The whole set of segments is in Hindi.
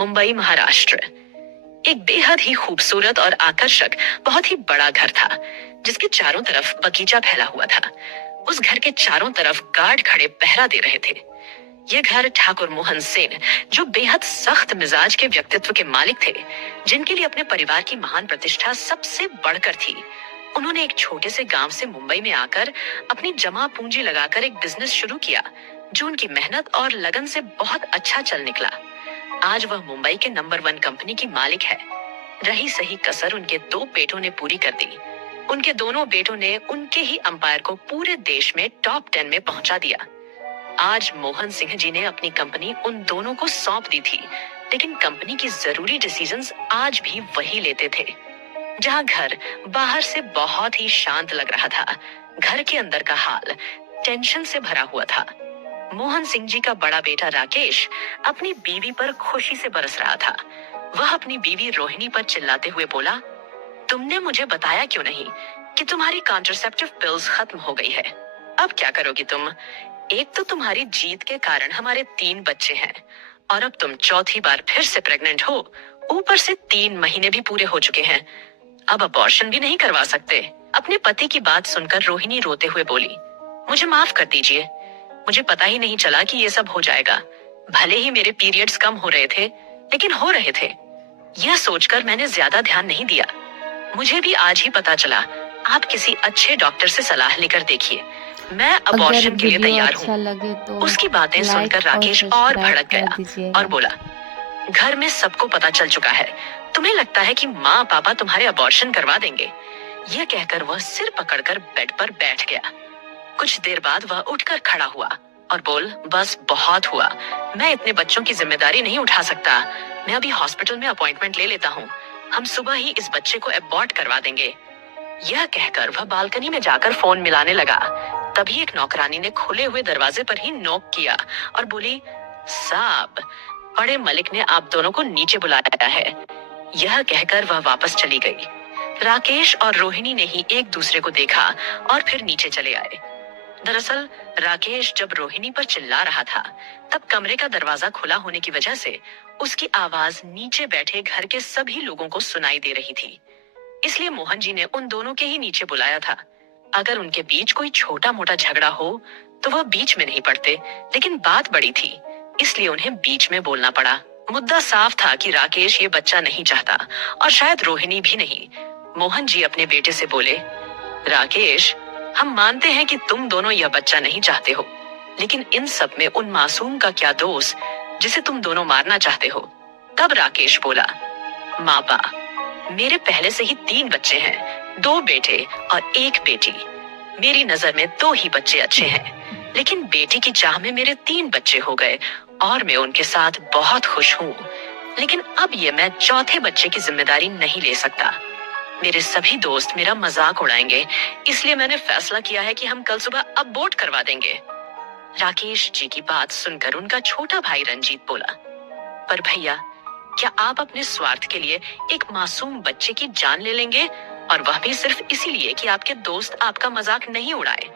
मुंबई, महाराष्ट्र। एक बेहद ही खूबसूरत और आकर्षक बहुत ही बड़ा घर था, जिसके चारों तरफ बगीचा फैला हुआ था। उस घर के चारों तरफ गार्ड खड़े पहरा दे रहे थे। ये घर ठाकुर मोहन सेन, जो बेहद सख्त मिजाज के व्यक्तित्व के मालिक थे, जिनके लिए अपने परिवार की महान प्रतिष्ठा सबसे बढ़कर थी, उन्होंने एक छोटे से गांव से मुंबई में आकर अपनी जमा पूंजी लगाकर एक बिजनेस शुरू किया, जो उनकी मेहनत और लगन से बहुत अच्छा चल निकला। आज वह मुंबई के नंबर 1 कंपनी की मालिक है। रही सही कसर उनके 2 बेटों ने पूरी कर दी। उनके दोनों बेटों ने उनके ही अंपायर को पूरे देश में टॉप 10 में पहुंचा दिया। आज मोहन सिंह जी ने अपनी कंपनी उन दोनों को सौंप दी थी, लेकिन कंपनी की जरूरी डिसीजंस आज भी वही लेते थे। जहां घर बाहर से बहुत ही शांत लग रहा था, घर के अंदर का हाल टेंशन से भरा हुआ था। मोहन सिंह जी का बड़ा बेटा राकेश अपनी बीवी पर खुशी से बरस रहा था। वह अपनी बीवी रोहिणी पर चिल्लाते हुए बोला, तुमने मुझे बताया क्यों नहीं कि तुम्हारी कॉन्ट्रासेप्टिव पिल्स खत्म हो गई है? अब क्या करोगी तुम? एक तो तुम्हारी जीत के कारण हमारे 3 बच्चे हैं, और अब तुम चौथी बार फिर से प्रेग्नेंट हो। ऊपर से 3 महीने भी पूरे हो चुके हैं। अब अबॉर्शन भी नहीं करवा सकते। अपने पति की बात सुनकर रोहिणी रोते हुए बोली, मुझे माफ कर दीजिए, मुझे पता ही नहीं चला कि ये सब हो जाएगा। भले ही मेरे पीरियड्स कम हो रहे थे, लेकिन हो रहे थे। यह सोचकर मैंने ज्यादा ध्यान नहीं दिया। मुझे भी आज ही पता चला। आप किसी अच्छे डॉक्टर से सलाह लेकर देखिए। मैं अबॉर्शन के लिए तैयार हूँ। तो उसकी बातें सुनकर राकेश और भड़क गया और बोला, घर में सबको पता चल चुका है। तुम्हें लगता है कि माँ पापा तुम्हारे अबॉर्शन करवा देंगे? यह कहकर वह सिर पकड़कर बेड पर बैठ गया। कुछ देर बाद वह उठकर खड़ा हुआ और बोल, बस बहुत हुआ। मैं इतने बच्चों की जिम्मेदारी नहीं उठा सकता। मैं अभी हॉस्पिटल में अपॉइंटमेंट ले लेता हूँ। हम सुबह ही इस बच्चे को एबॉर्ट करवा देंगे। यह कहकर वह बालकनी में जाकर फोन मिलाने लगा। तभी एक नौकरानी ने खुले हुए दरवाजे पर ही नॉक किया और बोली, साहब, बड़े मलिक ने आप दोनों को नीचे बुलाया है। यह कहकर वह वापस चली गई। राकेश और रोहिणी ने ही एक दूसरे को देखा और फिर नीचे चले आए। दरअसल राकेश जब रोहिणी पर चिल्ला रहा था, तब कमरे का दरवाजा खुला होने की वजह से उसकी आवाज नीचे बैठे घर के सभी लोगों को सुनाई दे रही थी। इसलिए मोहन जी ने उन दोनों के ही नीचे बुलाया था। अगर उनके बीच कोई छोटा मोटा झगड़ा हो तो वह बीच में नहीं पड़ते, लेकिन बात बड़ी थी, इसलिए उन्हें बीच में बोलना पड़ा। मुद्दा साफ था कि राकेश ये बच्चा नहीं चाहता, और शायद रोहिणी भी नहीं। मोहन जी अपने बेटे से बोले, राकेश, हम मानते हैं कि तुम दोनों यह बच्चा नहीं चाहते हो, लेकिन इन सब में उन मासूम का क्या दोष जिसे तुम दोनों मारना चाहते हो? तब राकेश बोला, मापा, मेरे पहले से ही 3 बच्चे हैं, 2 बेटे और 1 बेटी। मेरी नजर में 2 ही बच्चे अच्छे हैं, लेकिन बेटी की चाह में मेरे 3 बच्चे हो गए और मैं उनके साथ बहुत खुश हूँ। लेकिन अब ये मैं चौथे बच्चे की जिम्मेदारी नहीं ले सकता। मेरे सभी दोस्त मेरा मजाक उड़ाएंगे, इसलिए मैंने फैसला किया है कि हम कल सुबह अबॉर्ट करवा देंगे। राकेश जी की बात सुनकर उनका छोटा भाई रंजीत बोला, पर भैया, क्या आप अपने स्वार्थ के लिए एक मासूम बच्चे की जान ले लेंगे, और वह भी सिर्फ इसीलिए कि आपके दोस्त आपका मजाक नहीं उड़ाए?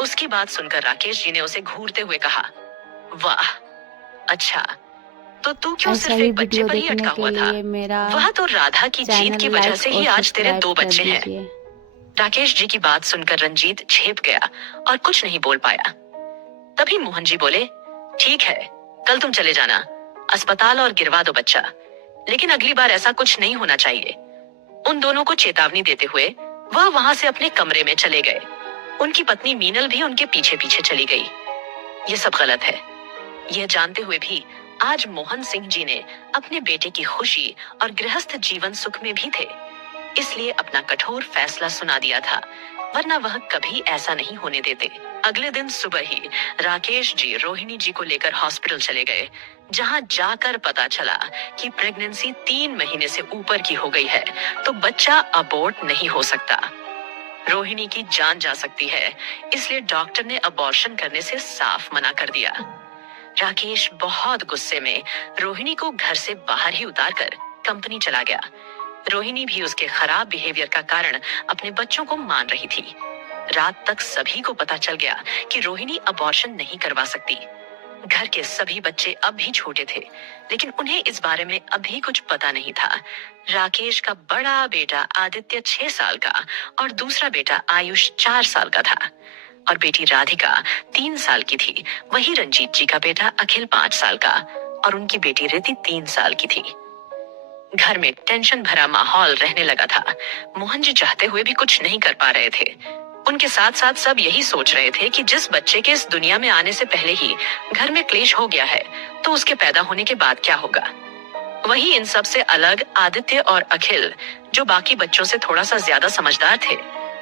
उसकी बात सुनकर राकेश जी ने उसे घूरते हुए कहा, वाह, अच्छा, तो तू क्यों ऐसा सिर्फ ही एक बच्चे वीडियो पर ही देखने अटका के हुआ था? लिए मेरा वह तो राधा की जीत चैनल की वजह लाइक से ही और आज तेरे 2 सब्सक्राइब कर बच्चे हैं। दीजिए। राकेश जी की बात सुनकर रंजीत झेप गया और कुछ नहीं बोल पाया। तभी मोहन जी बोले, ठीक है, कल तुम चले जाना, अस्पताल और गिरवा दो बच्चा, लेकिन अगली बार ऐसा कुछ नहीं होना चाहिए। उन दोनों को चेतावनी देते हुए वह वहां से अपने कमरे में चले गए। उनकी पत्नी मीनल भी उनके पीछे पीछे चली गई। ये सब गलत है। यह जानते हुए भी आज मोहन सिंह जी ने अपने बेटे की खुशी और गृहस्थ जीवन सुख में भी थे, इसलिए अपना कठोर फैसला सुना दिया था, वरना वह कभी ऐसा नहीं होने देते। अगले दिन सुबह ही राकेश जी रोहिणी जी को लेकर हॉस्पिटल चले गए, जहां जाकर पता चला कि प्रेगनेंसी 3 महीने से ऊपर की हो गई है, तो बच्चा अबॉर्ट नहीं हो सकता। रोहिणी की जान जा सकती है, इसलिए डॉक्टर ने अबॉर्शन करने से साफ मना कर दिया। राकेश बहुत गुस्से में रोहिणी को घर से बाहर ही उतारकर कंपनी चला गया। रोहिणी भी उसके खराब बिहेवियर का कारण अपने बच्चों को मान रही थी। रात तक सभी को पता चल गया कि रोहिणी अबॉर्शन नहीं करवा सकती। घर के सभी बच्चे अब भी छोटे थे, लेकिन उन्हें इस बारे में अभी कुछ पता नहीं था। राकेश का बड़ा बेटा आदित्य 6 साल का और दूसरा बेटा आयुष 4 साल का था, और बेटी राधिका 3 साल की थी। वही रंजीत जी का बेटा अखिल 5 साल का और उनकी बेटी रिति 3 साल की थी। घर में टेंशन भरा माहौल रहने लगा था। मोहन जी चाहते हुए भी कुछ नहीं कर पा रहे थे। उनके साथ साथ सब यही सोच रहे थे कि जिस बच्चे के इस दुनिया में आने से पहले ही घर में क्लेश हो गया है, तो उसके पैदा होने के बाद क्या होगा। वही इन सब से अलग आदित्य और अखिल, जो बाकी बच्चों से थोड़ा सा ज्यादा समझदार थे,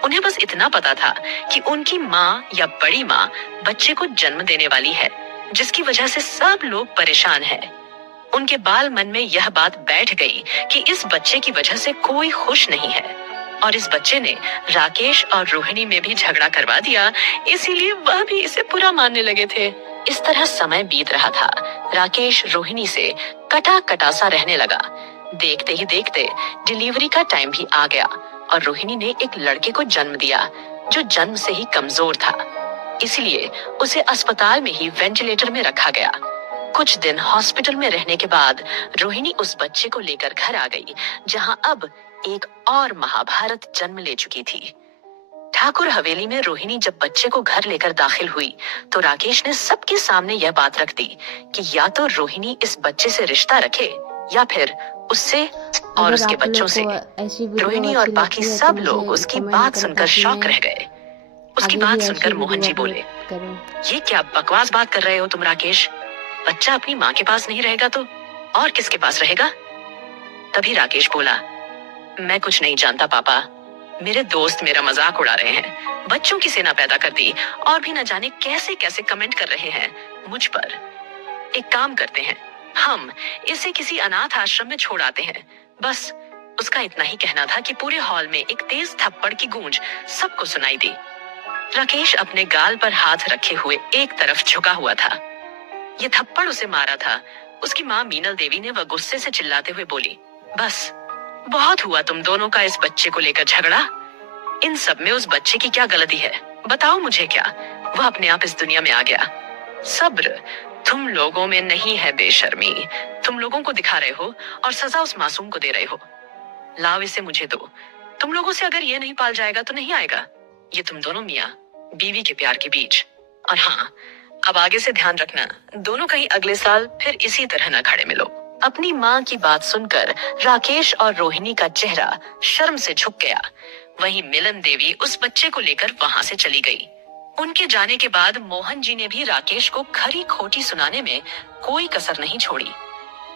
उन्हें बस इतना पता था कि उनकी माँ या बड़ी माँ बच्चे को जन्म देने वाली है, जिसकी वजह से सब लोग परेशान हैं। उनके बाल मन में यह बात बैठ गई कि इस बच्चे की वजह से कोई खुश नहीं है, और इस बच्चे ने राकेश और रोहिणी में भी झगड़ा करवा दिया, इसीलिए वह भी इसे बुरा मानने लगे थे। इस तरह समय बीत रहा था। राकेश रोहिणी से कटा कटा सा रहने लगा। देखते ही देखते डिलीवरी का टाइम भी आ गया और रोहिणी ने एक लड़के को जन्म दिया, जो जन्म से ही कमजोर था। इसलिए उसे अस्पताल में ही वेंटिलेटर में रखा गया। कुछ दिन हॉस्पिटल में रहने के बाद रोहिणी उस बच्चे को लेकर घर आ गई, जहां अब एक और महाभारत जन्म ले चुकी थी। ठाकुर हवेली में रोहिणी जब बच्चे को घर लेकर दाखिल हुई, तो राकेश ने सबके सामने यह बात रख दी कि या तो रोहिणी इस बच्चे से रिश्ता रखे या फिर उससे और उसके बच्चों से। रोहिणी और बाकी सब लोग उसकी बात सुनकर शॉक रह गए। उसकी बात सुनकर मोहन जी बोले, ये क्या बकवास बात कर रहे हो तुम राकेश? बच्चा अपनी माँ के पास नहीं रहेगा तो और किसके पास रहेगा? तभी राकेश बोला, मैं कुछ नहीं जानता पापा, मेरे दोस्त मेरा मजाक उड़ा रहे हैं, बच्चों की सेना पैदा कर दी और भी न जाने कैसे कैसे कमेंट कर रहे हैं मुझ पर। एक काम करते हैं, हम इसे किसी अनाथ आश्रम में छोड़ आते हैं। बस उसका इतना ही कहना था कि पूरे हॉल में एक तेज थप्पड़ की गूंज सबको सुनाई दी। राकेश अपने गाल पर हाथ रखे हुए एक तरफ झुका हुआ था। ये थप्पड़ उसे मारा था उसकी माँ मीनल देवी ने। वह गुस्से से चिल्लाते हुए बोली, बस बहुत हुआ तुम दोनों का इस बच्चे को लेकर झगड़ा। इन सब में उस बच्चे की क्या गलती है, बताओ मुझे। क्या वह अपने आप इस दुनिया में आ गया? सब्र तुम लोगों में नहीं है बेशर्मी, तुम लोगों को दिखा रहे हो और सजा उस मासूम को दे रहे हो। लाओ इसे मुझे दो। तुम लोगों से अगर ये नहीं पाल जाएगा तो नहीं आएगा। ये तुम दोनों मियाँ बीवी के प्यार के बीच। और हाँ, अब आगे से ध्यान रखना, दोनों कहीं अगले साल फिर इसी तरह न खड़े मिलो। अपनी माँ की बात सुनकर राकेश और रोहिणी का चेहरा शर्म से झुक गया। वहीं मिलन देवी उस बच्चे को लेकर वहां से चली गई। उनके जाने के बाद मोहन जी ने भी राकेश को खरी खोटी सुनाने में कोई कसर नहीं छोड़ी।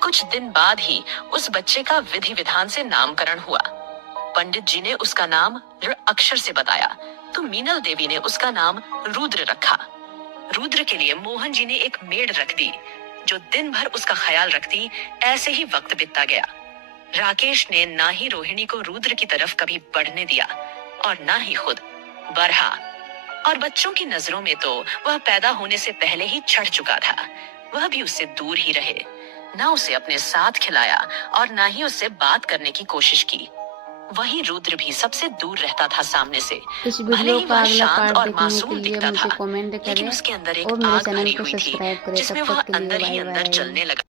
कुछ दिन बाद ही उस बच्चे का विधि विधान से नामकरण हुआ। पंडित जी ने उसका नाम र अक्षर से बताया, तो मीनल देवी ने उसका नाम रुद्र रखा। रुद्र के लिए मोहन जी ने एक मेड रख दी, जो दिन भर उसका ख्याल रखती। ऐसे ही वक्त बीतता गया। राकेश ने ना ही रोहिणी को रुद्र की तरफ कभी बढ़ने दिया और ना ही खुद बढ़ा, और बच्चों की नजरों में तो वह पैदा होने से पहले ही चढ़ चुका था। वह भी उससे दूर ही रहे, ना उसे अपने साथ खिलाया और ना ही उससे बात करने की कोशिश की। वही रुद्र भी सबसे दूर रहता था सामने से। इस भले वीडियो ही का वह अगला शांत पार्ट और देखने के मासूम लिए दिखता मुझे था, कमेंट लेकिन करें उसके अंदर एक और मेरे आग चैनल भरी को हुई थी, सब्सक्राइब करें। जिसमें तब वह तक के लिए अंदर ही बाय अंदर बाय। चलने लगा।